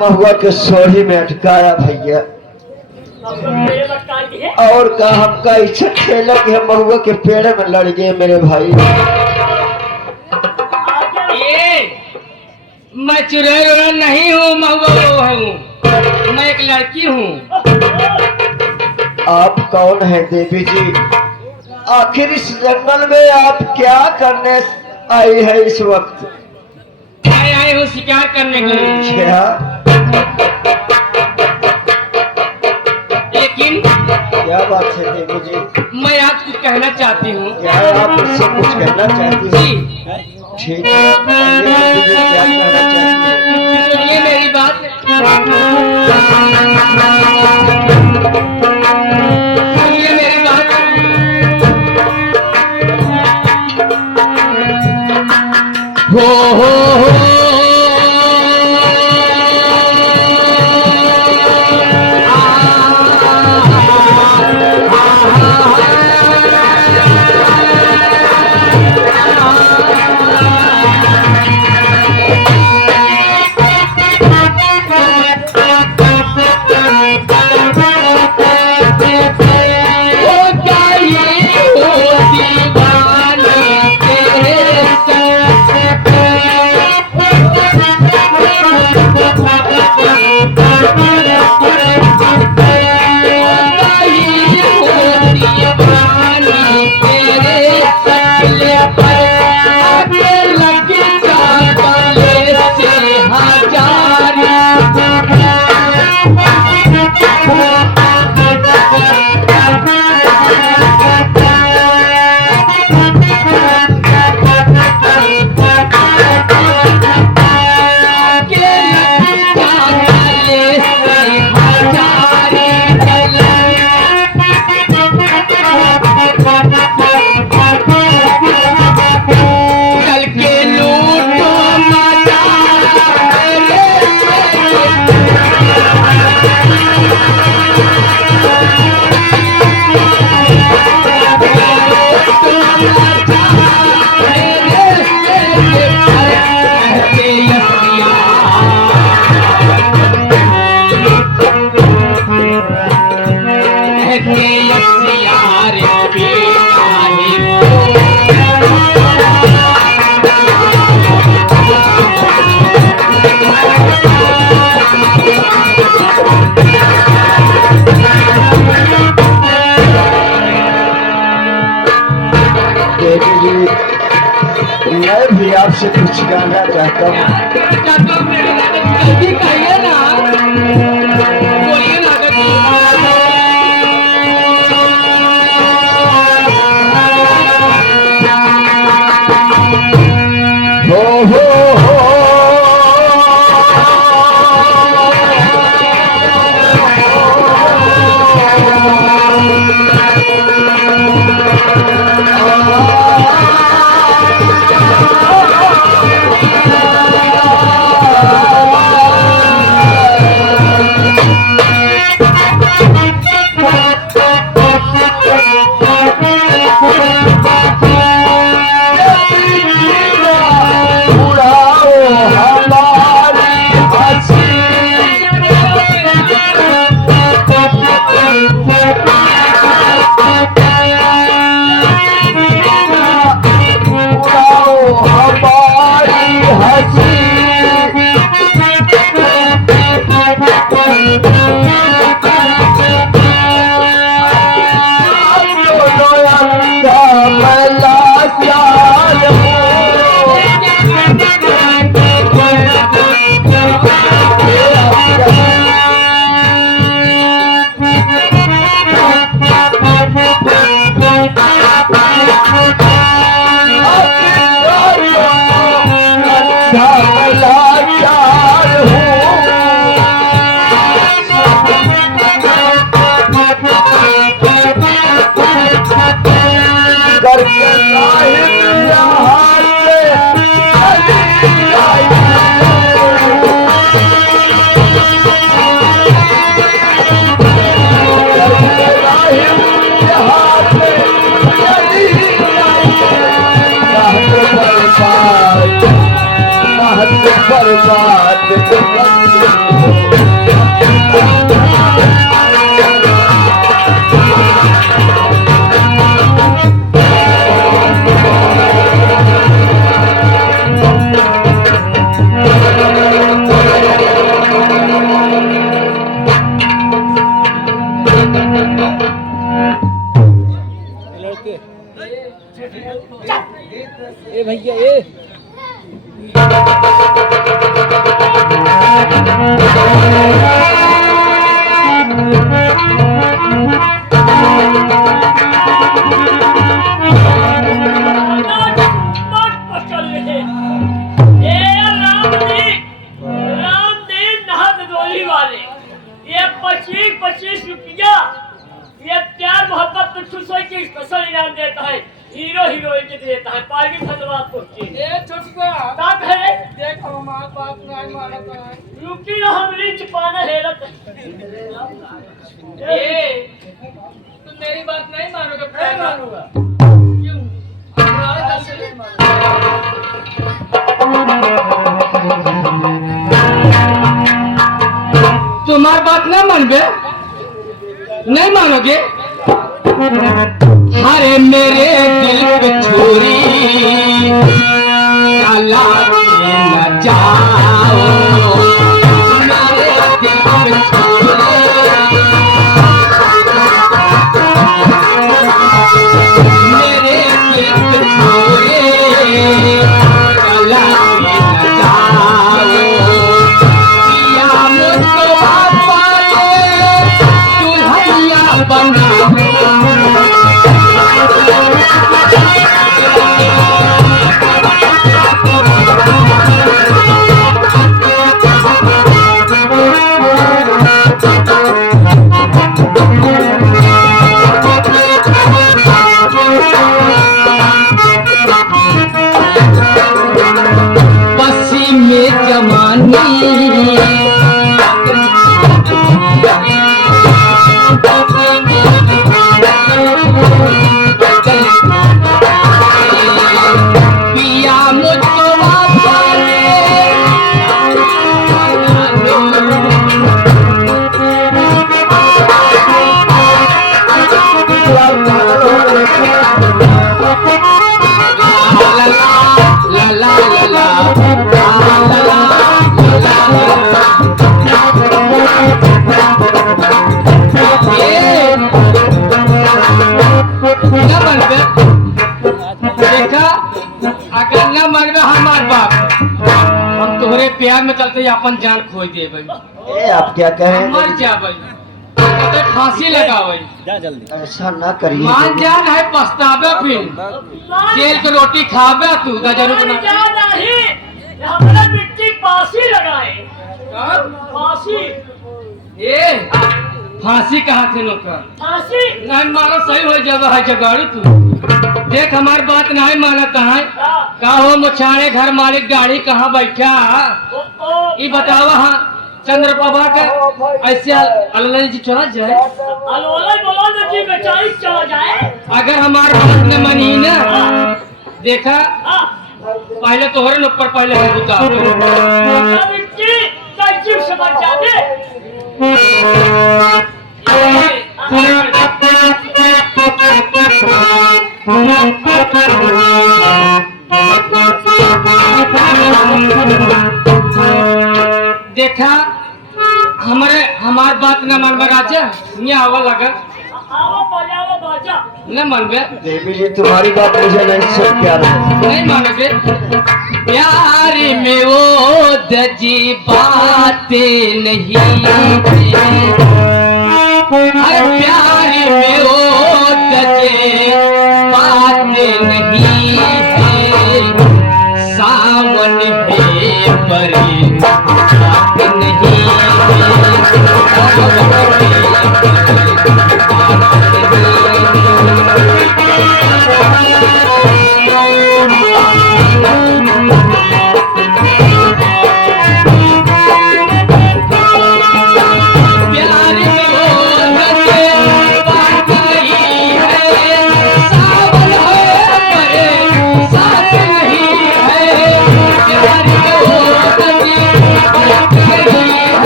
महुआ के सोढ़ी में अटकाया भैया। और का हमका इच्छा खेला कि हम महुआ के पेड़ में लड़ गए मेरे भाई। ये मैं चुड़ैल नहीं हूँ, महुआ हूँ। मैं एक लड़की हूँ। आप कौन है देवी जी? आखिर इस जंगल में आप क्या करने आई है इस वक्त? मैं आई हूँ शिकार करने के लिए। लेकिन क्या बात है देवी जी? मैं आज कुछ कहना चाहती हूँ। क्या आप मुझसे कुछ कहना चाहती हैं? ठीक है, देवी जी क्या कहना चाहती हैं? सुनिए मेरी बात। सुनिए मेरी बात। हो मैं भी आपसे कुछ कहना चाहता हूँ। कहिए ना, बोलिए ना। हो ए भैया ए ₹25 ये प्यार मोहब्बत तो खुश होई के स्पेशल इनाम देता है हीरो हीरोइन के देता है पार्टी धन्यवाद को ए छोटका बात है देख हमार बात नहीं मानत है रुकी ना हम रिच पाना हेरत ए तुम मेरी बात नहीं मानोगे नहीं मानूंगा क्यों हमारे दल से नहीं मानोगे तुम्हारी बात ना मानबे नहीं मानोगे अरे मेरे दिल पे छुरी काला न जाओ मेरे दिल पे छुरी मेरे दिल पे छुरी काला न जाओ किया मुझको बापा दुल्हनिया बनाओ बसी में जवानी पिया मुझको ला ला ला देखा अगर न मनबे हमार बाप हम तोहरे प्यार में चलते अपन जान खोई दे भाई ए आप क्या कहें मर जा भाई तो फांसी लगावे ऐसा ना करिए मान जान है पछतावे फिर जेल के रोटी खावे तू जरूर नहीं हमारा मिट्टी फांसी लगाए फांसी ए फांसी कहाँ थे नौकर फांसी नहीं मारो सही हो जगह है जगाड़ू तू देख हमारी बात नहीं मानता है का हो मुछाने घर मालिक गाड़ी कहाँ बैठा ये बतावा हाँ चंद्र बाबा का ऐसे अल्लाह जी चला जाए अलोला बोला ना कि बेचारी चला जाए अगर हमारे बात न मनी ना देखा पहले तोहरे ऊपर पहले है बुता मिट्टी कच्ची से बच जाते देखा हमार बात न मनबे राजा ये आवा लगा आओ पजाओ बाजा न मनबे देवी जी तुम्हारी बात मुझे नहीं सब प्यार है नहीं मानोगे प्यार में वो दजी बातें नहीं है अरे प्यार में वो दजी बातें नहीं है सावन है पर बात नहीं प्यार में वो दजे बात नहीं है सावन है पर साथ नहीं है प्यार में वो दजे बात नहीं है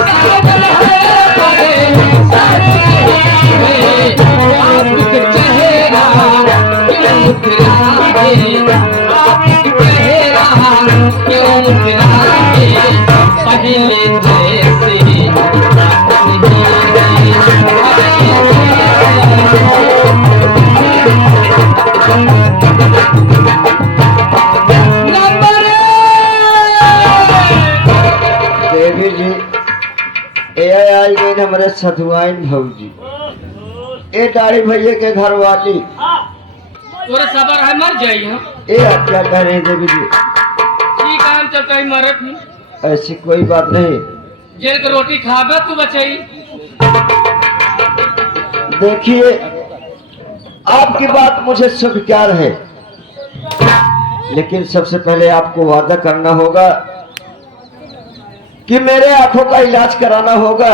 सावन है पर साथ नहीं है आपका चेहरा क्यों मुस्कुराए आपका चेहरा क्यों मुस्कुराए पहले जैसे बात नहीं है ए आई गई हमारे सधुआइन भौजी, ए दाढ़ी भैया के घर वाली। तोरे सबर है मर जाई हम। ए आप क्या कह रहे हैं देवी जी? ठीक है हम चलते ही मरत ही। ऐसी कोई बात नहीं। जेल के रोटी खाबे तू बचाई। देखिए आपकी बात मुझे स्वीकार है, लेकिन सबसे पहले आपको वादा करना होगा कि मेरे आंखों का इलाज कराना होगा।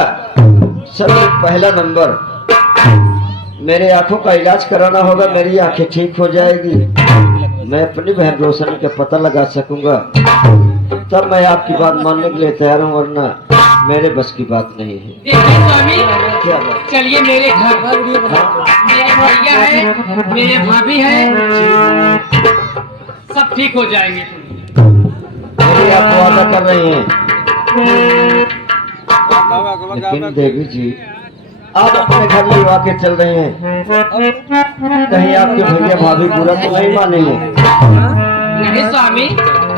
सबसे पहला नंबर मेरे आंखों का इलाज कराना होगा। मेरी आंखें ठीक हो जाएगी, मैं अपनी बहन रोशनी का पता लगा सकूंगा, तब मैं आपकी बात मानने के लिए तैयार हूँ, वरना मेरे बस की बात नहीं है। देखिए स्वामी, क्या बात? चलिए मेरे घर पर। मेरे भैया है, मेरे भाभी है, सब ठीक हो जाएंगे। मेरी आप वादा कर रही हैं, लेकिन देवी जी आप अपने घर लिवा के चल रहे हैं, कहीं आपके भैया भाभी बुरा तो नहीं मानेंगे? नहीं स्वामी,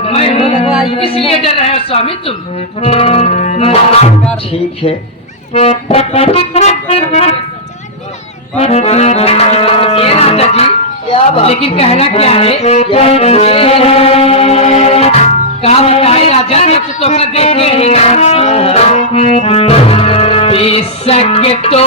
मैं हूँ इसलिए डर रहे हो स्वामी तुम। ठीक है। ये राजा जी, क्या बात? लेकिन कहना क्या है? क्या बताए राजा, जब तो देखते बेशक तो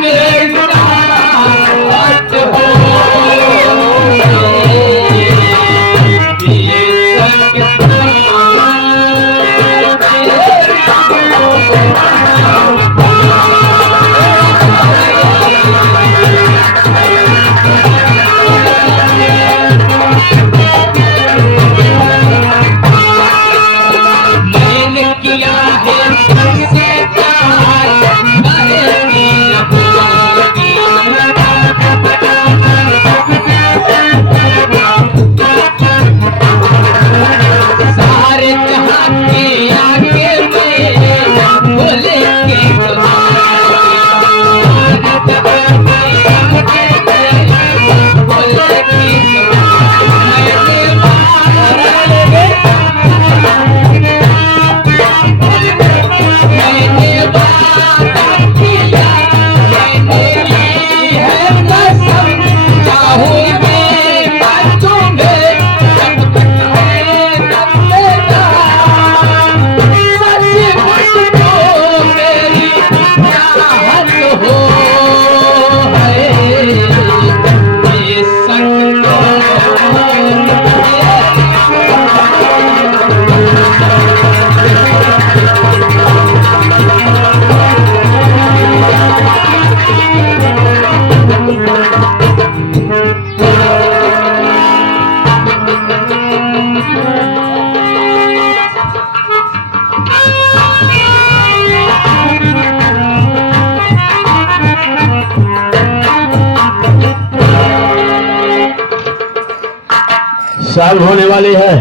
मेरी साल होने वाली है,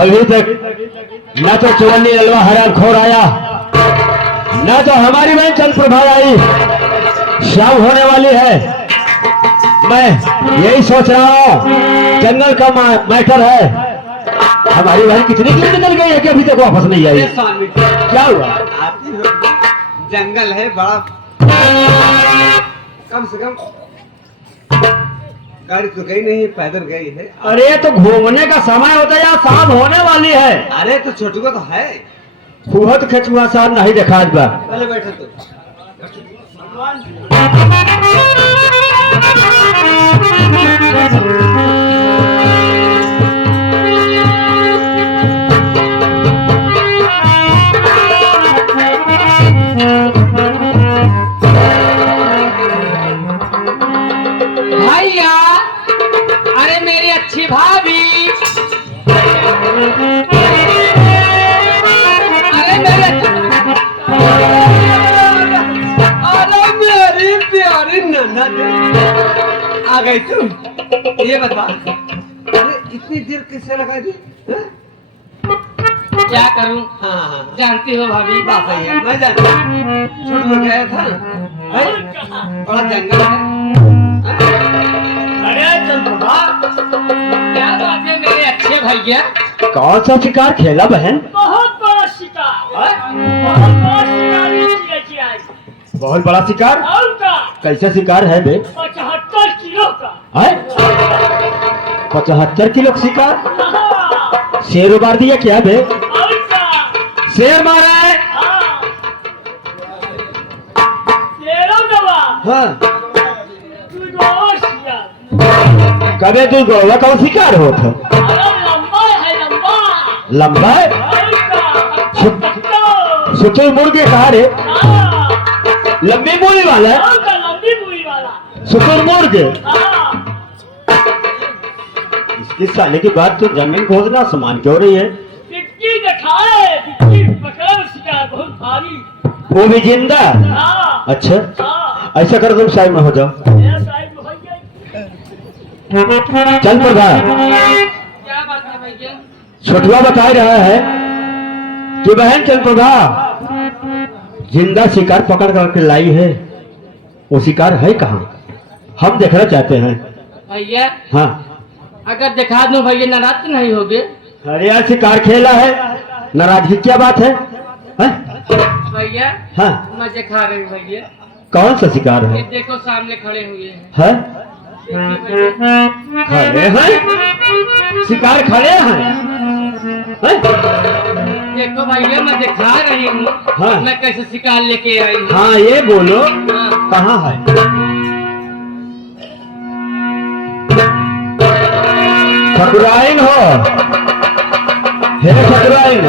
अभी तक न तो चुवन्नी ललवा हराम खोर आया, न तो हमारी बहन चंद प्रभा आई। शाम होने वाली है, मैं यही सोच रहा हूँ, जंगल का मैटर है, हमारी बहन कितनी कितनी निकल गई है कि अभी तक वापस नहीं आई। क्या हुआ? जंगल है बड़ा, कम से कम गाड़ी तो गई नहीं, पैदल गई है। अरे तो घूमने का समय होता है, या शाम होने वाली है। अरे तो छोटू का तो है, फुहत खेचुआ साहब नहीं देखा आज बा। पहले बैठे तो भैया, अरे मेरी अच्छी भाभी, आ गई तुम। ये बता, अरे इतनी देर किससे लगा दी? हाँ? क्या करूं? हाँ हाँ, जानती हो भाभी, बात सही है, मैं जानता हूँ। छोड़ को गया था, है? और कहा बड़ा जंगल है। अरे चंद्रमा क्या बात है मेरे अच्छे भैया? कौन सा शिकार खेला बहन? बहुत बड़ा शिकार, बहुत बड़ा शिकार लेके आई। बहुत बड़ा शिकार? और का कैसा शिकार है बे? 75 किलो का। है 75 किलो का शिकार? हाँ, शेर मार दिया क्या बे? और का शेर मारा है? हाँ, तेरो दवा हाँ, तू दो शिकार। कबे तू गोवा का शिकार होता? अरे लंबा है, लंबा। लंबा है? और का सुतुल मुर्गे कहा रे? हाँ, लंबी मूली वाला है? और का लंबी बुई वाला। सुतुल मुर्गे? हाँ, इसकी साले की बात तो जमीन खोदना सामान क्यों रही है? टिक्की दिखाए, टिक्की पकड़ शिकार बहुत भारी। वो भी जिंदा? हाँ, अच्छा, हाँ, ऐसा कर तुम साइड में हो जाओ। मेरा साइड में हो गया। चल प्रभा, क्या बात है भैया? छोटुआ बता रहा है कि बहन चल प्रभा जिंदा शिकार पकड़ करके लाई है। वो शिकार है कहाँ? हम देखना चाहते हैं। भैया हाँ, अगर दिखा दूं भैया नाराज तो नहीं होगे? अरे यार शिकार खेला है, नाराजगी क्या बात है? हैं? भैया हाँ, मैं दिखा रही हूँ भैया। कौन सा शिकार ये है? देखो सामने खड़े हुए हैं। हैं? देखिए भैया। खड़े हैं? शिकार खड़े हैं? हैं? देखो भैया मैं दिखा रही हूँ हाँ। मैं कैसे शिकार लेके आई हूँ। हाँ ये बोलो, हाँ। कहाँ है? ठकुराइन हो? हे ठकुराइन,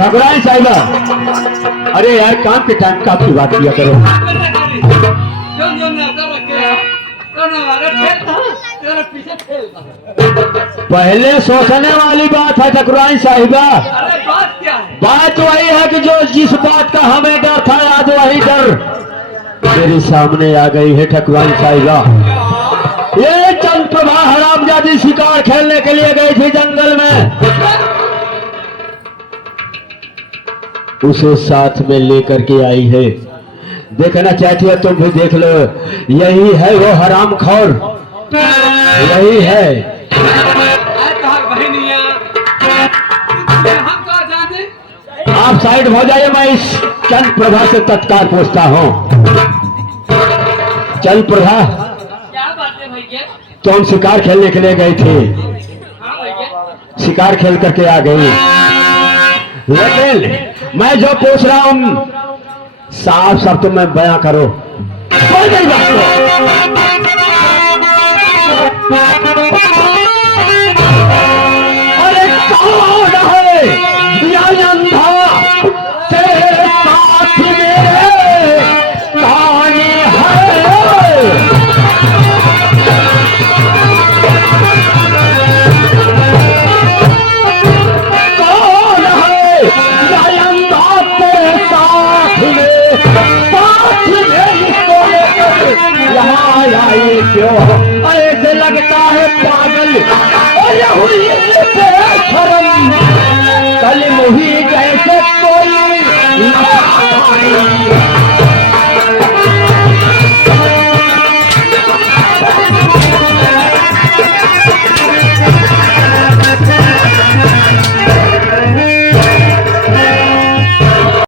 ठकुराइन साहिबा, अरे यार काम के टाइम का आपकी बात किया करो। पहले सोचने वाली बात है ठकुराइन साहिबा। अरे बात क्या है? बात वही है कि जो जिस बात का हमें डर था आज वही डर मेरे सामने आ गई है ठकुराइन साहिबा। ये चंद प्रभा हरामजादी शिकार खेलने के लिए गई थी जंगल में, उसे साथ में लेकर के आई है। देखना चाहती है तुम भी देख लो, यही है वो हरामखोर, यही है। आप साइड हो जाइए, मैं इस चंद प्रभा से तत्काल पूछता हूँ। चंद प्रभा, क्या बात है भैया? तुम शिकार खेलने के लिए गई थी, हाँ भैया। शिकार खेल करके आ गई, लेकिन मैं जो पूछ रहा हूँ साफ शब्द में बयां करो। कोई नहीं बात को। अरे कौन है ये अंधा तेरे साथ मेरे कहानी है? कौन है ये अंधा तेरे साथ में इसको लेकर यहाँ आई क्यों? ऐसे लगता है पागल और हुई कल मुही जैसे कोई